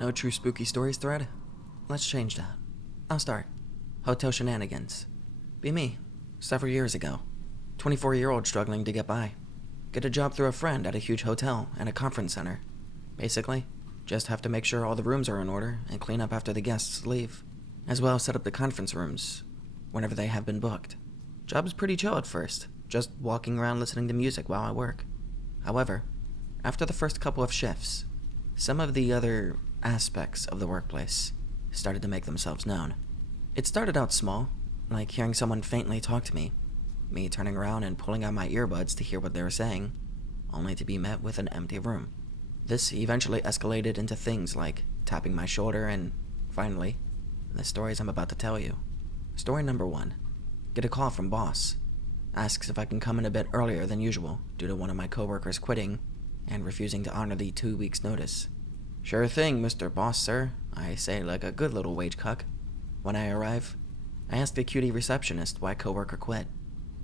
No true spooky stories thread? Let's change that. I'll start. Hotel shenanigans. Be me. Several years ago. 24-year-old struggling to get by. Get a job through a friend at a huge hotel and a conference center. Basically, just have to make sure all the rooms are in order and clean up after the guests leave. As well as set up the conference rooms whenever they have been booked. Job's pretty chill at first, just walking around listening to music while I work. However, after the first couple of shifts, some of the other aspects of the workplace started to make themselves known. It started out small, like hearing someone faintly talk to me turning around and pulling out my earbuds to hear what they were saying, only to be met with an empty room. This eventually escalated into things like tapping my shoulder and, finally, the stories I'm about to tell you. Story number 1. Get a call from boss. Asks if I can come in a bit earlier than usual due to one of my coworkers quitting and refusing to honor the 2 weeks' notice. Sure thing, Mr. Boss, sir, I say like a good little wage cuck. When I arrive, I ask the cutie receptionist why coworker quit.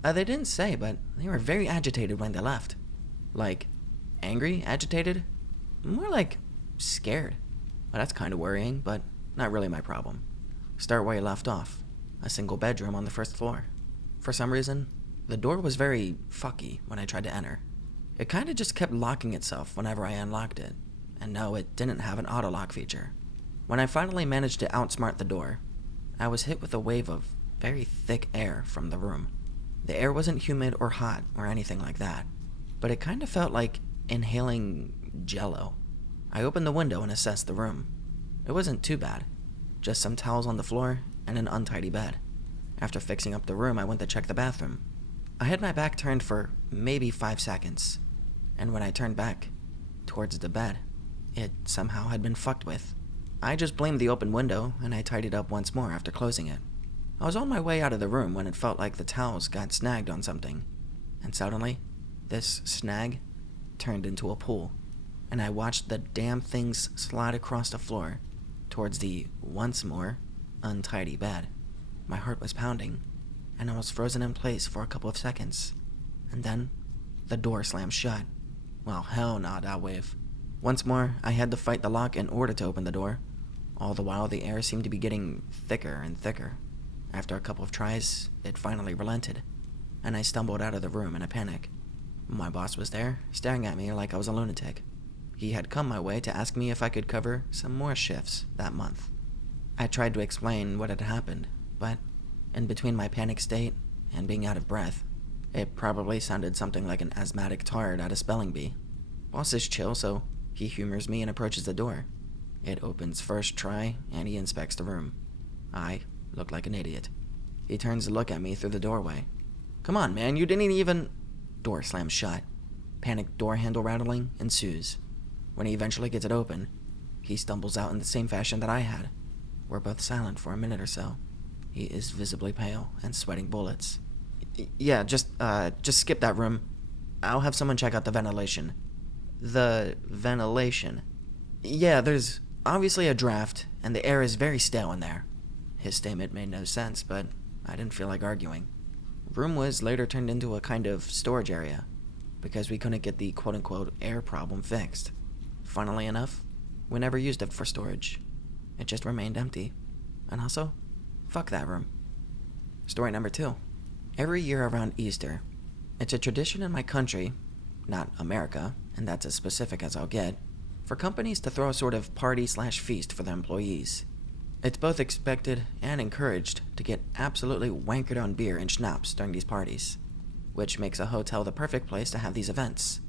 They didn't say, but they were very agitated when they left. Like, angry, agitated? More like scared. Well, that's kind of worrying, but not really my problem. Start where you left off. A single bedroom on the first floor. For some reason, the door was very fucky when I tried to enter. It kind of just kept locking itself whenever I unlocked it. And no, it didn't have an auto-lock feature. When I finally managed to outsmart the door, I was hit with a wave of very thick air from the room. The air wasn't humid or hot or anything like that, but it kind of felt like inhaling jello. I opened the window and assessed the room. It wasn't too bad, just some towels on the floor and an untidy bed. After fixing up the room, I went to check the bathroom. I had my back turned for maybe 5 seconds, and when I turned back towards the bed, it somehow had been fucked with. I just blamed the open window, and I tidied up once more after closing it. I was on my way out of the room when it felt like the towels got snagged on something, and suddenly, this snag turned into a pool, and I watched the damn things slide across the floor towards the, once more, untidy bed. My heart was pounding, and I was frozen in place for a couple of seconds, and then the door slammed shut. Well, hell nah, that wave. Once more, I had to fight the lock in order to open the door. All the while, the air seemed to be getting thicker and thicker. After a couple of tries, it finally relented, and I stumbled out of the room in a panic. My boss was there, staring at me like I was a lunatic. He had come my way to ask me if I could cover some more shifts that month. I tried to explain what had happened, but in between my panic state and being out of breath, it probably sounded something like an asthmatic tard at a spelling bee. Boss is chill, so he humors me and approaches the door. It opens first try, and he inspects the room. I look like an idiot. He turns to look at me through the doorway. Come on, man, you didn't even... Door slams shut. Panicked door handle rattling ensues. When he eventually gets it open, he stumbles out in the same fashion that I had. We're both silent for a minute or so. He is visibly pale and sweating bullets. Yeah, just skip that room. I'll have someone check out the ventilation. The ventilation? Yeah, there's obviously a draft, and the air is very stale in there. His statement made no sense, but I didn't feel like arguing. The room was later turned into a kind of storage area, because we couldn't get the quote-unquote air problem fixed. Funnily enough, we never used it for storage. It just remained empty. And also, fuck that room. Story number 2. Every year around Easter, it's a tradition in my country, not America, and that's as specific as I'll get, for companies to throw a sort of party/feast for their employees. It's both expected and encouraged to get absolutely wankered on beer and schnapps during these parties, which makes a hotel the perfect place to have these events,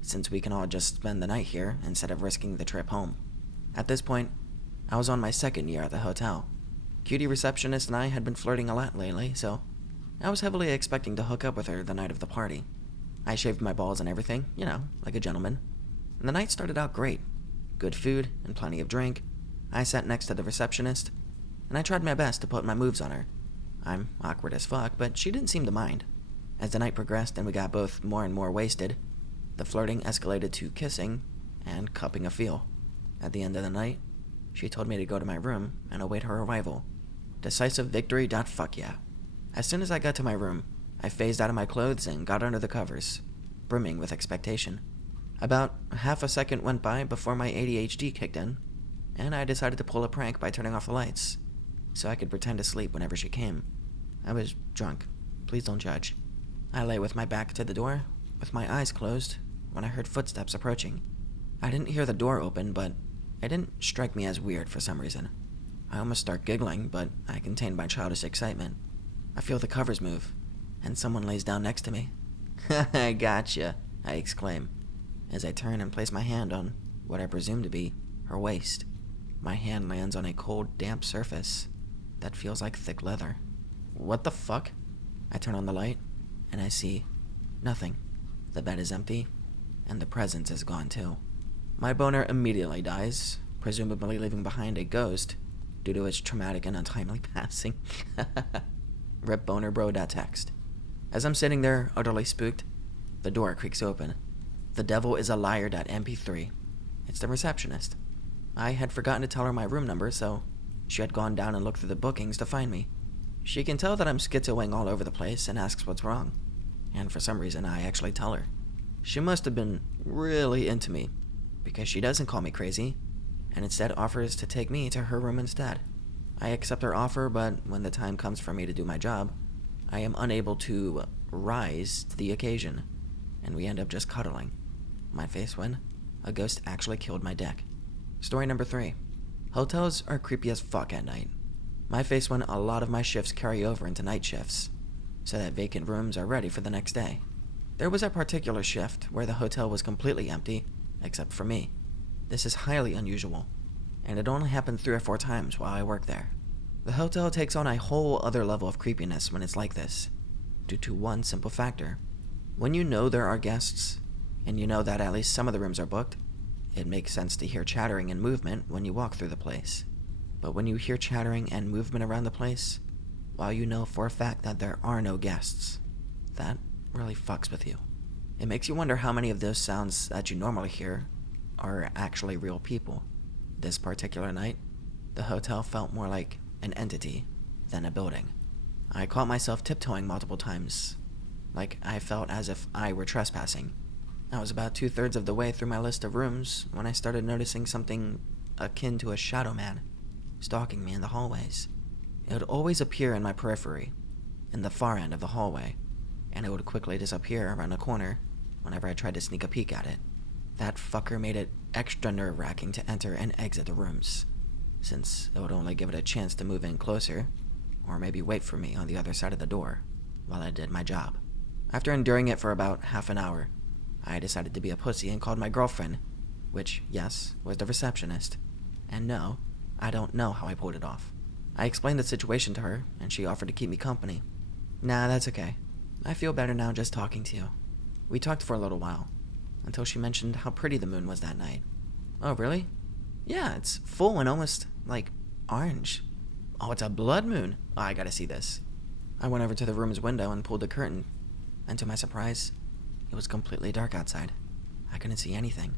since we can all just spend the night here instead of risking the trip home. At this point, I was on my 2nd year at the hotel. Cutie receptionist and I had been flirting a lot lately, so I was heavily expecting to hook up with her the night of the party. I shaved my balls and everything, like a gentleman, and the night started out great. Good food and plenty of drink. I sat next to the receptionist, and I tried my best to put my moves on her. I'm awkward as fuck, but she didn't seem to mind. As the night progressed and we got both more and more wasted, the flirting escalated to kissing and cupping a feel. At the end of the night, she told me to go to my room and await her arrival. Decisive victory. Fuck yeah. As soon as I got to my room, I phased out of my clothes and got under the covers, brimming with expectation. About half a second went by before my ADHD kicked in, and I decided to pull a prank by turning off the lights, so I could pretend to sleep whenever she came. I was drunk. Please don't judge. I lay with my back to the door, with my eyes closed, when I heard footsteps approaching. I didn't hear the door open, but it didn't strike me as weird for some reason. I almost start giggling, but I contained my childish excitement. I feel the covers move, and someone lays down next to me. I gotcha, I exclaim, as I turn and place my hand on what I presume to be her waist. My hand lands on a cold, damp surface that feels like thick leather. What the fuck? I turn on the light, and I see nothing. The bed is empty, and the presence is gone too. My boner immediately dies, presumably leaving behind a ghost due to its traumatic and untimely passing. Rip bonerbro.text. As I'm sitting there, utterly spooked, the door creaks open. The devil is a liar.mp3. It's the receptionist. I had forgotten to tell her my room number, so she had gone down and looked through the bookings to find me. She can tell that I'm schizoing all over the place and asks what's wrong. And for some reason, I actually tell her. She must have been really into me, because she doesn't call me crazy, and instead offers to take me to her room instead. I accept her offer, but when the time comes for me to do my job, I am unable to rise to the occasion, and we end up just cuddling. My face when a ghost actually killed my dick. Story number 3. Hotels are creepy as fuck at night. My face when a lot of my shifts carry over into night shifts, so that vacant rooms are ready for the next day. There was a particular shift where the hotel was completely empty, except for me. This is highly unusual, and it only happened 3 or 4 times while I worked there. The hotel takes on a whole other level of creepiness when it's like this, due to one simple factor. When you know there are guests, and you know that at least some of the rooms are booked, it makes sense to hear chattering and movement when you walk through the place. But when you hear chattering and movement around the place, while you know for a fact that there are no guests, that really fucks with you. It makes you wonder how many of those sounds that you normally hear are actually real people. This particular night, the hotel felt more like an entity than a building. I caught myself tiptoeing multiple times, like I felt as if I were trespassing. I was about 2/3 of the way through my list of rooms when I started noticing something akin to a shadow man stalking me in the hallways. It would always appear in my periphery, in the far end of the hallway, and it would quickly disappear around a corner whenever I tried to sneak a peek at it. That fucker made it extra nerve-wracking to enter and exit the rooms, since it would only give it a chance to move in closer, or maybe wait for me on the other side of the door while I did my job. After enduring it for about half an hour, I decided to be a pussy and called my girlfriend, which, yes, was the receptionist. And no, I don't know how I pulled it off. I explained the situation to her, and she offered to keep me company. Nah, that's okay. I feel better now just talking to you. We talked for a little while, until she mentioned how pretty the moon was that night. Oh, really? Yeah, it's full and almost, like, orange. Oh, it's a blood moon. Oh, I gotta see this. I went over to the room's window and pulled the curtain, and to my surprise, it was completely dark outside. I couldn't see anything.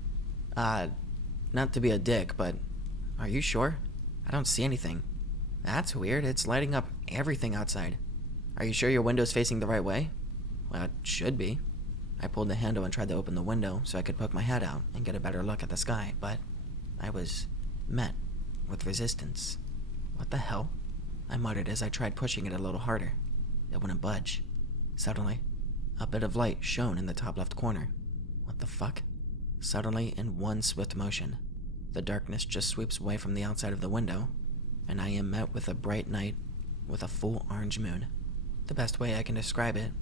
Not to be a dick, but are you sure? I don't see anything. That's weird. It's lighting up everything outside. Are you sure your window's facing the right way? Well, it should be. I pulled the handle and tried to open the window so I could poke my head out and get a better look at the sky, but I was met with resistance. What the hell? I muttered as I tried pushing it a little harder. It wouldn't budge. Suddenly, a bit of light shone in the top left corner. What the fuck? Suddenly, in one swift motion, the darkness just sweeps away from the outside of the window, and I am met with a bright night with a full orange moon. The best way I can describe it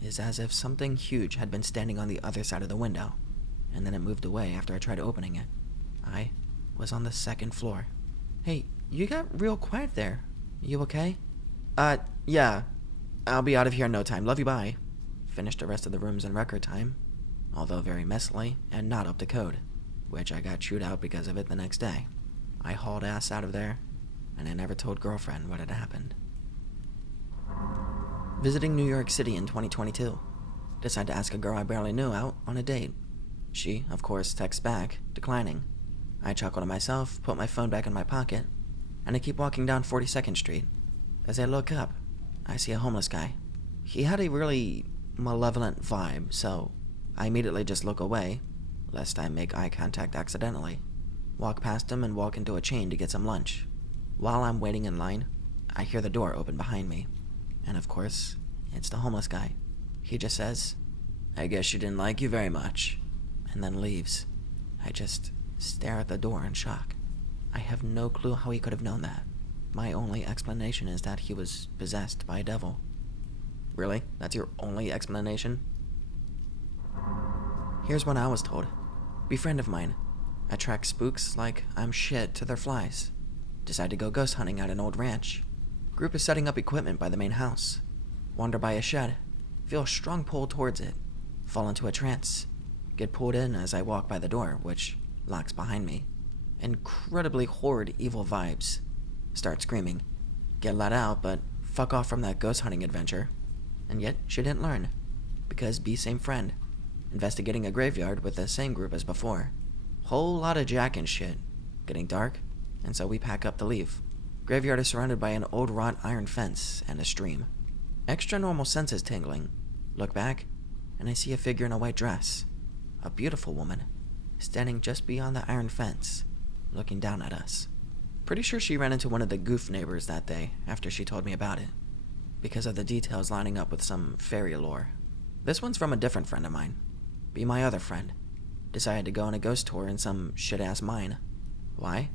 is as if something huge had been standing on the other side of the window, and then it moved away after I tried opening it. I was on the 2nd floor. Hey, you got real quiet there. You okay? Yeah. I'll be out of here in no time. Love you, bye. Finished the rest of the rooms in record time, although very messily and not up to code, which I got chewed out because of it the next day. I hauled ass out of there, and I never told girlfriend what had happened. Visiting New York City in 2022. Decided to ask a girl I barely knew out on a date. She, of course, texts back, declining. I chuckle to myself, put my phone back in my pocket, and I keep walking down 42nd Street. As I look up, I see a homeless guy. He had a really malevolent vibe, so I immediately just look away, lest I make eye contact accidentally. Walk past him and walk into a chain to get some lunch. While I'm waiting in line, I hear the door open behind me. And of course, it's the homeless guy. He just says, "I guess she didn't like you very much," and then leaves. I just stare at the door in shock. I have no clue how he could have known that. My only explanation is that he was possessed by a devil. Really? That's your only explanation? Here's what I was told. Be friend of mine. Attract spooks like I'm shit to their flies. Decide to go ghost hunting at an old ranch. Group is setting up equipment by the main house. Wander by a shed. Feel a strong pull towards it. Fall into a trance. Get pulled in as I walk by the door, which locks behind me. Incredibly horrid evil vibes. Start screaming. Get let out, but fuck off from that ghost hunting adventure. And yet, she didn't learn. Because B same friend. Investigating a graveyard with the same group as before. Whole lot of jack and shit. Getting dark, and so we pack up to leave. Graveyard is surrounded by an old wrought iron fence and a stream. Extra normal senses tingling. Look back, and I see a figure in a white dress. A beautiful woman, standing just beyond the iron fence, looking down at us. Pretty sure she ran into one of the goof neighbors that day after she told me about it, because of the details lining up with some fairy lore. This one's from a different friend of mine. Be my other friend. Decided to go on a ghost tour in some shit-ass mine. Why?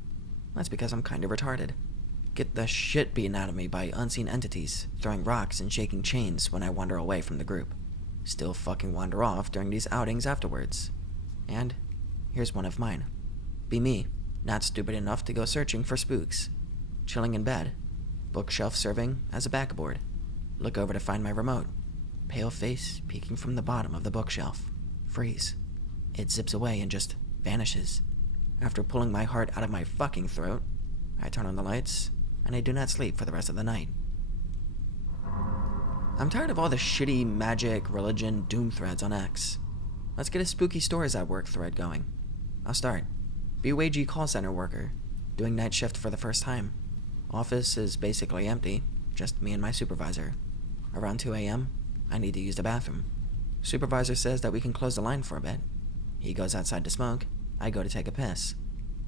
That's because I'm kinda retarded. Get the shit beaten out of me by unseen entities, throwing rocks and shaking chains when I wander away from the group. Still fucking wander off during these outings afterwards. And here's one of mine. Be me, not stupid enough to go searching for spooks. Chilling in bed. Bookshelf serving as a backboard. Look over to find my remote. Pale face peeking from the bottom of the bookshelf. Freeze. It zips away and just vanishes. After pulling my heart out of my fucking throat, I turn on the lights, and I do not sleep for the rest of the night. I'm tired of all the shitty magic, religion, doom threads on X. Let's get a spooky stories at work thread going. I'll start. BYG call center worker, doing night shift for the first time. Office is basically empty, just me and my supervisor. Around 2 a.m., I need to use the bathroom. Supervisor says that we can close the line for a bit. He goes outside to smoke, I go to take a piss.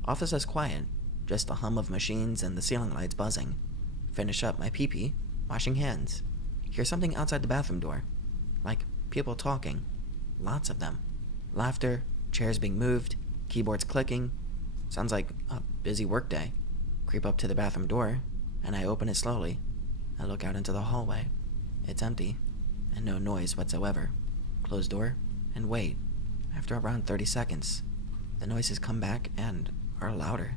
Office is quiet, just the hum of machines and the ceiling lights buzzing. Finish up my pee-pee, washing hands. Hear something outside the bathroom door. Like people talking. Lots of them. Laughter, chairs being moved, keyboards clicking. Sounds like a busy workday. Creep up to the bathroom door, and I open it slowly. I look out into the hallway. It's empty, and no noise whatsoever. Close door, and wait. After around 30 seconds, the noises come back and are louder.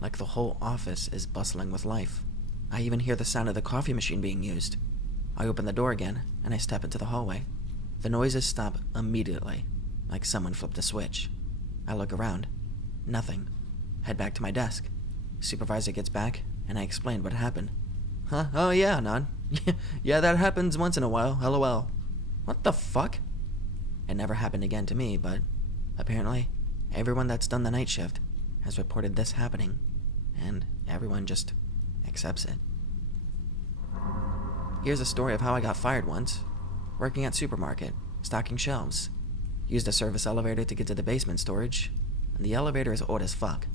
Like the whole office is bustling with life. I even hear the sound of the coffee machine being used. I open the door again, and I step into the hallway. The noises stop immediately, like someone flipped a switch. I look around. Nothing. Head back to my desk. Supervisor gets back, and I explain what happened. Huh? Oh yeah, none. Yeah, that happens once in a while, LOL. What the fuck? It never happened again to me, but apparently, everyone that's done the night shift has reported this happening, and everyone just accepts it. Here's a story of how I got fired once. Working at supermarket, stocking shelves. Used a service elevator to get to the basement storage, and the elevator is old as fuck.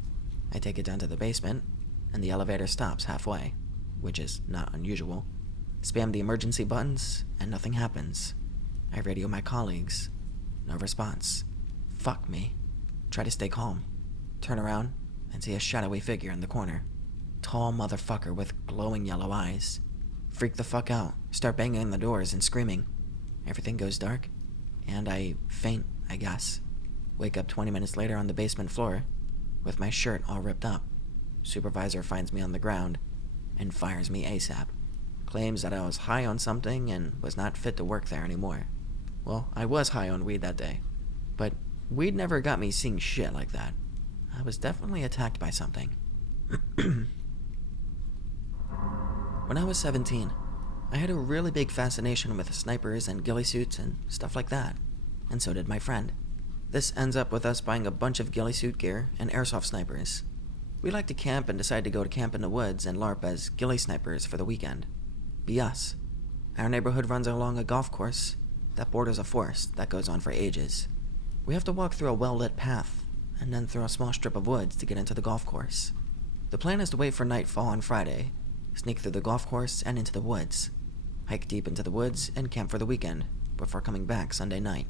I take it down to the basement, and the elevator stops halfway, which is not unusual. Spam the emergency buttons, and nothing happens. I radio my colleagues. No response. Fuck me. Try to stay calm. Turn around, and see a shadowy figure in the corner. Tall motherfucker with glowing yellow eyes. Freak the fuck out, start banging on the doors and screaming. Everything goes dark, and I faint, I guess. Wake up 20 minutes later on the basement floor, with my shirt all ripped up. Supervisor finds me on the ground, and fires me ASAP. Claims that I was high on something and was not fit to work there anymore. Well, I was high on weed that day, but weed never got me seeing shit like that. I was definitely attacked by something. When I was 17, I had a really big fascination with snipers and ghillie suits and stuff like that, and so did my friend. This ends up with us buying a bunch of ghillie suit gear and airsoft snipers. We like to camp and decide to go to camp in the woods and LARP as ghillie snipers for the weekend. Be us. Our neighborhood runs along a golf course that borders a forest that goes on for ages. We have to walk through a well-lit path, and then through a small strip of woods to get into the golf course. The plan is to wait for nightfall on Friday, sneak through the golf course and into the woods, hike deep into the woods, and camp for the weekend before coming back Sunday night.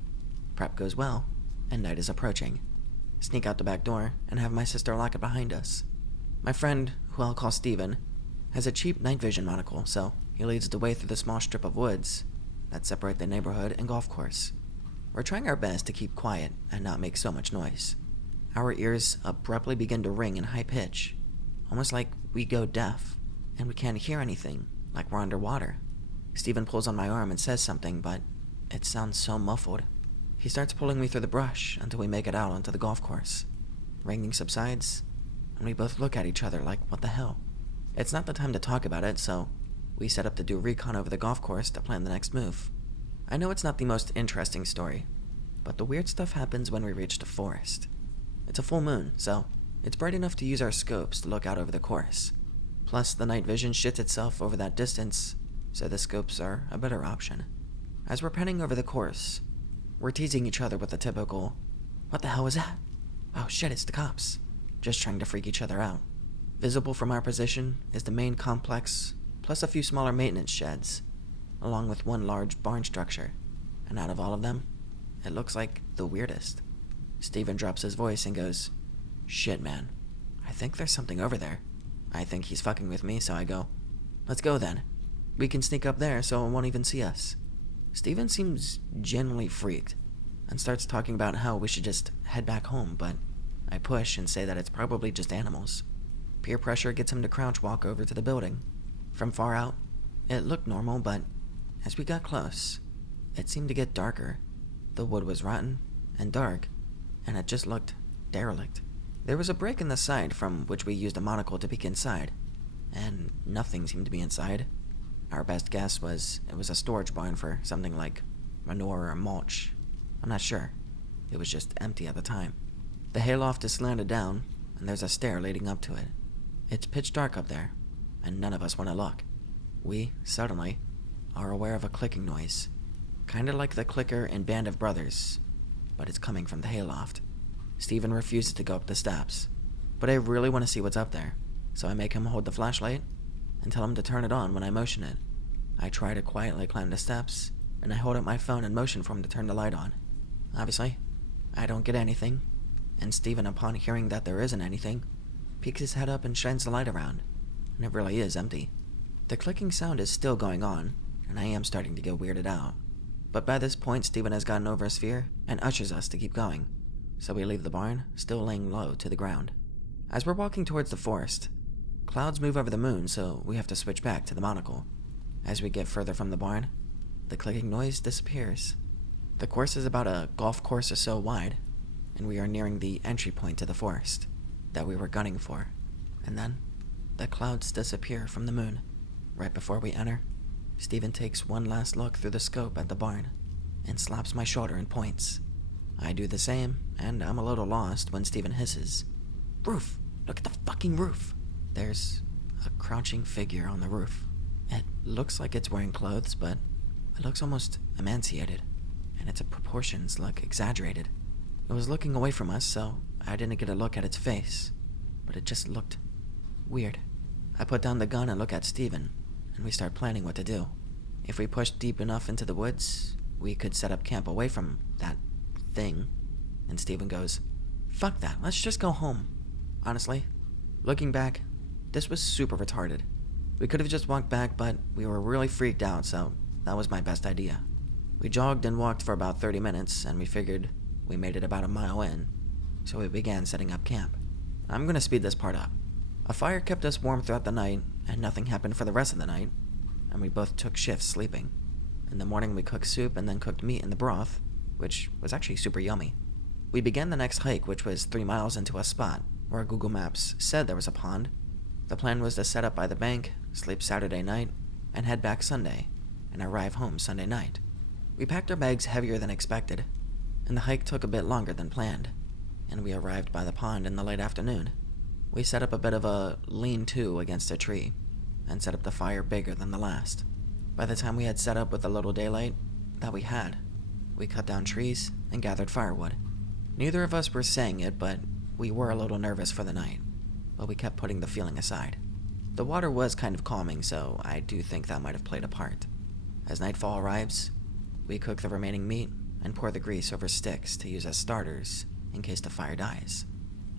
Prep goes well, and night is approaching. Sneak out the back door and have my sister lock it behind us. My friend, who I'll call Steven, has a cheap night vision monocle, so he leads the way through the small strip of woods that separate the neighborhood and golf course. We're trying our best to keep quiet and not make so much noise. Our ears abruptly begin to ring in high pitch, almost like we go deaf, and we can't hear anything, like we're underwater. Steven pulls on my arm and says something, but it sounds so muffled. He starts pulling me through the brush until we make it out onto the golf course. Ringing subsides, and we both look at each other like, what the hell? It's not the time to talk about it, so we set up to do recon over the golf course to plan the next move. I know it's not the most interesting story, but the weird stuff happens when we reach the forest. It's a full moon, so it's bright enough to use our scopes to look out over the course. Plus, the night vision shits itself over that distance, so the scopes are a better option. As we're panning over the course, we're teasing each other with the typical, what the hell was that? Oh shit, it's the cops. Just trying to freak each other out. Visible from our position is the main complex, plus a few smaller maintenance sheds, along with one large barn structure. And out of all of them, it looks like the weirdest. Steven drops his voice and goes, shit, man. I think there's something over there. I think he's fucking with me, so I go, let's go then. We can sneak up there so it won't even see us. Steven seems genuinely freaked and starts talking about how we should just head back home, but I push and say that it's probably just animals. Peer pressure gets him to crouch walk over to the building. From far out, it looked normal, but as we got close, it seemed to get darker. The wood was rotten and dark, and it just looked derelict. There was a break in the side from which we used a monocle to peek inside, and nothing seemed to be inside. Our best guess was it was a storage barn for something like manure or mulch. I'm not sure. It was just empty at the time. The hayloft is slanted down, and there's a stair leading up to it. It's pitch dark up there, and none of us want to look. We, suddenly, are aware of a clicking noise, kinda like the clicker in Band of Brothers, but it's coming from the hayloft. Steven refuses to go up the steps, but I really want to see what's up there, so I make him hold the flashlight and tell him to turn it on when I motion it. I try to quietly climb the steps, and I hold up my phone and motion for him to turn the light on. Obviously, I don't get anything, and Steven, upon hearing that there isn't anything, peeks his head up and shines the light around, and it really is empty. The clicking sound is still going on, and I am starting to get weirded out. But by this point, Steven has gotten over his fear and ushers us to keep going, so we leave the barn, still laying low to the ground. As we're walking towards the forest, clouds move over the moon, so we have to switch back to the monocle. As we get further from the barn, the clicking noise disappears. The course is about a golf course or so wide, and we are nearing the entry point to the forest that we were gunning for. And then, the clouds disappear from the moon. Right before we enter, Steven takes one last look through the scope at the barn and slaps my shoulder and points. I do the same, and I'm a little lost when Steven hisses, "Roof! Look at the fucking roof!" There's a crouching figure on the roof. It looks like it's wearing clothes, but it looks almost emaciated, and its proportions look exaggerated. It was looking away from us, so I didn't get a look at its face, but it just looked weird. I put down the gun and look at Steven, and we start planning what to do. If we push deep enough into the woods, we could set up camp away from that thing. And Steven goes, "Fuck that, let's just go home." Honestly, looking back, this was super retarded. We could have just walked back, but we were really freaked out, so that was my best idea. We jogged and walked for about 30 minutes, and we figured we made it about a mile in, so we began setting up camp. I'm gonna speed this part up. A fire kept us warm throughout the night, and nothing happened for the rest of the night, and we both took shifts sleeping. In the morning we cooked soup and then cooked meat in the broth, which was actually super yummy. We began the next hike, which was 3 miles into a spot where Google Maps said there was a pond. The plan was to set up by the bank, sleep Saturday night, and head back Sunday, and arrive home Sunday night. We packed our bags heavier than expected, and the hike took a bit longer than planned, and we arrived by the pond in the late afternoon. We set up a bit of a lean-to against a tree, and set up the fire bigger than the last. By the time we had set up with the little daylight that we cut down trees and gathered firewood. Neither of us were saying it, but we were a little nervous for the night, but we kept putting the feeling aside. The water was kind of calming, so I do think that might have played a part. As nightfall arrives, we cook the remaining meat and pour the grease over sticks to use as starters in case the fire dies.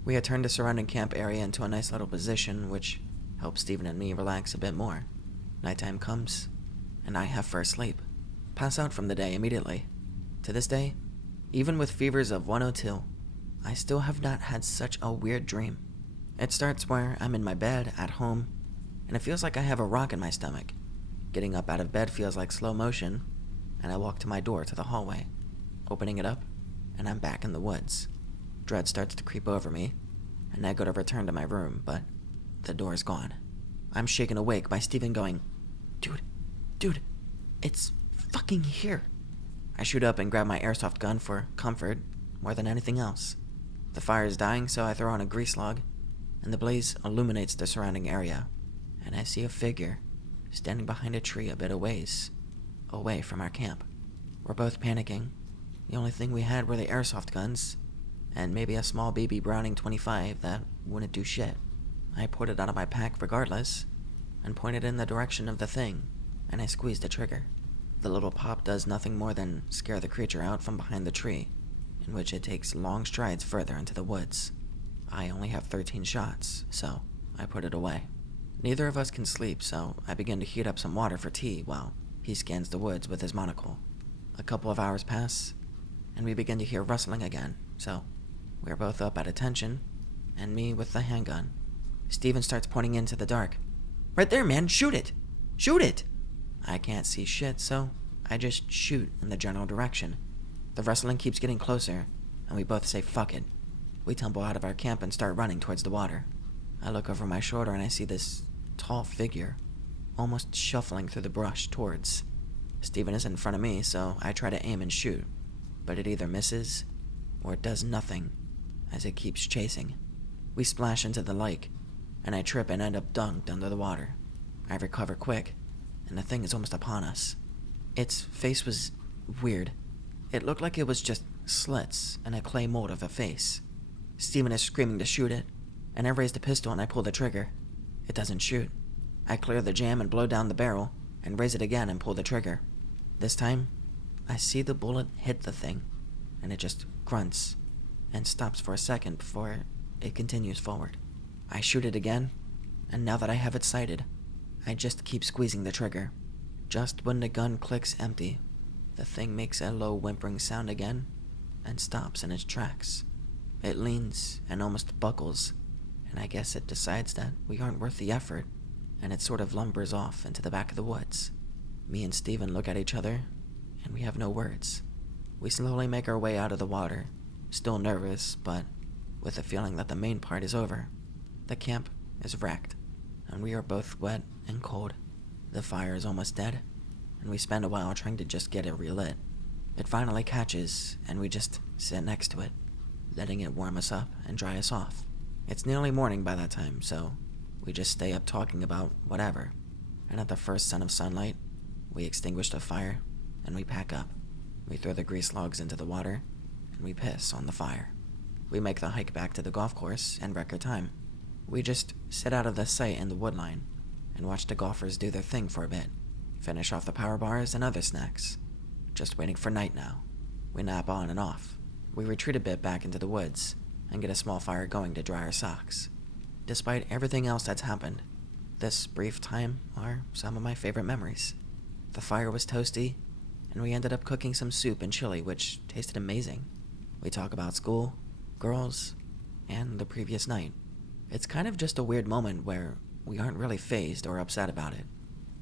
We had turned the surrounding camp area into a nice little position, which helps Steven and me relax a bit more. Nighttime comes, and I have first sleep. Pass out from the day immediately. To this day, even with fevers of 102, I still have not had such a weird dream. It starts where I'm in my bed at home, and it feels like I have a rock in my stomach. Getting up out of bed feels like slow motion, and I walk to my door to the hallway. Opening it up, and I'm back in the woods. Dread starts to creep over me, and I go to return to my room, but the door's gone. I'm shaken awake by Steven going, Dude, it's fucking here. I shoot up and grab my airsoft gun for comfort more than anything else. The fire is dying, so I throw on a grease log, and the blaze illuminates the surrounding area, and I see a figure standing behind a tree a bit away from our camp. We're both panicking. The only thing we had were the airsoft guns, and maybe a small BB Browning 25 that wouldn't do shit. I pulled it out of my pack regardless, and pointed in the direction of the thing, and I squeezed the trigger. The little pop does nothing more than scare the creature out from behind the tree, in which it takes long strides further into the woods. I only have 13 shots, so I put it away. Neither of us can sleep, so I begin to heat up some water for tea while he scans the woods with his monocle. A couple of hours pass, and we begin to hear rustling again, so we're both up at attention, and me with the handgun. Steven starts pointing into the dark. Right there, man, shoot it! Shoot it! I can't see shit, so I just shoot in the general direction. The rustling keeps getting closer, and we both say fuck it. We tumble out of our camp and start running towards the water. I look over my shoulder and I see this tall figure, almost shuffling through the brush towards. Steven is in front of me, so I try to aim and shoot, but it either misses or it does nothing as it keeps chasing. We splash into the lake, and I trip and end up dunked under the water. I recover quick, and the thing is almost upon us. Its face was weird. It looked like it was just slits and a clay mold of a face. Steven is screaming to shoot it, and I raise the pistol and I pull the trigger. It doesn't shoot. I clear the jam and blow down the barrel, and raise it again and pull the trigger. This time, I see the bullet hit the thing, and it just grunts and stops for a second before it continues forward. I shoot it again, and now that I have it sighted, I just keep squeezing the trigger. Just when the gun clicks empty, the thing makes a low whimpering sound again and stops in its tracks. It leans and almost buckles, and I guess it decides that we aren't worth the effort, and it sort of lumbers off into the back of the woods. Me and Steven look at each other, and we have no words. We slowly make our way out of the water, still nervous, but with the feeling that the main part is over. The camp is wrecked, and we are both wet and cold. The fire is almost dead, and we spend a while trying to just get it relit. It finally catches, and we just sit next to it, letting it warm us up and dry us off. It's nearly morning by that time, so we just stay up talking about whatever. And at the first sign of sunlight, we extinguish the fire, and we pack up. We throw the grease logs into the water, and we piss on the fire. We make the hike back to the golf course in record time. We just sit out of the sight in the woodline and watch the golfers do their thing for a bit, finish off the power bars and other snacks. Just waiting for night now. We nap on and off. We retreat a bit back into the woods and get a small fire going to dry our socks. Despite everything else that's happened, this brief time are some of my favorite memories. The fire was toasty, and we ended up cooking some soup and chili, which tasted amazing. We talk about school, girls, and the previous night. It's kind of just a weird moment where we aren't really fazed or upset about it.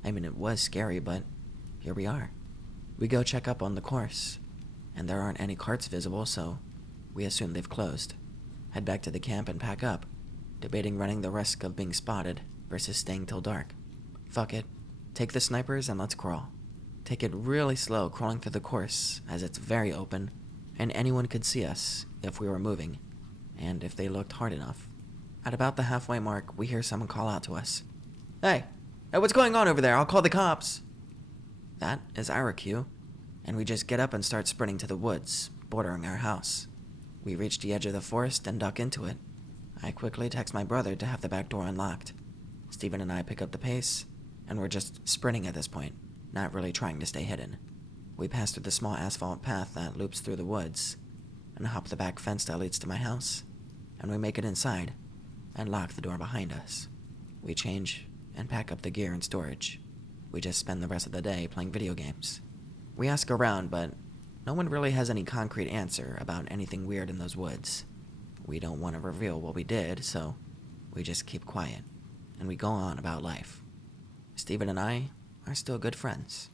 I mean, it was scary, but here we are. We go check up on the course, and there aren't any carts visible, so we assume they've closed. Head back to the camp and pack up, debating running the risk of being spotted versus staying till dark. Fuck it. Take the snipers and let's crawl. Take it really slow crawling through the course, as it's very open, and anyone could see us if we were moving, and if they looked hard enough. At about the halfway mark, we hear someone call out to us. Hey, what's going on over there? I'll call the cops. That is our cue, and we just get up and start sprinting to the woods, bordering our house. We reach the edge of the forest and duck into it, I quickly text my brother to have the back door unlocked. Steven and I pick up the pace, and we're just sprinting at this point, not really trying to stay hidden. We pass through the small asphalt path that loops through the woods, and hop the back fence that leads to my house, and we make it inside, and lock the door behind us. We change, and pack up the gear in storage. We just spend the rest of the day playing video games. We ask around, but no one really has any concrete answer about anything weird in those woods. We don't want to reveal what we did, so we just keep quiet, and we go on about life. Steven and I are still good friends.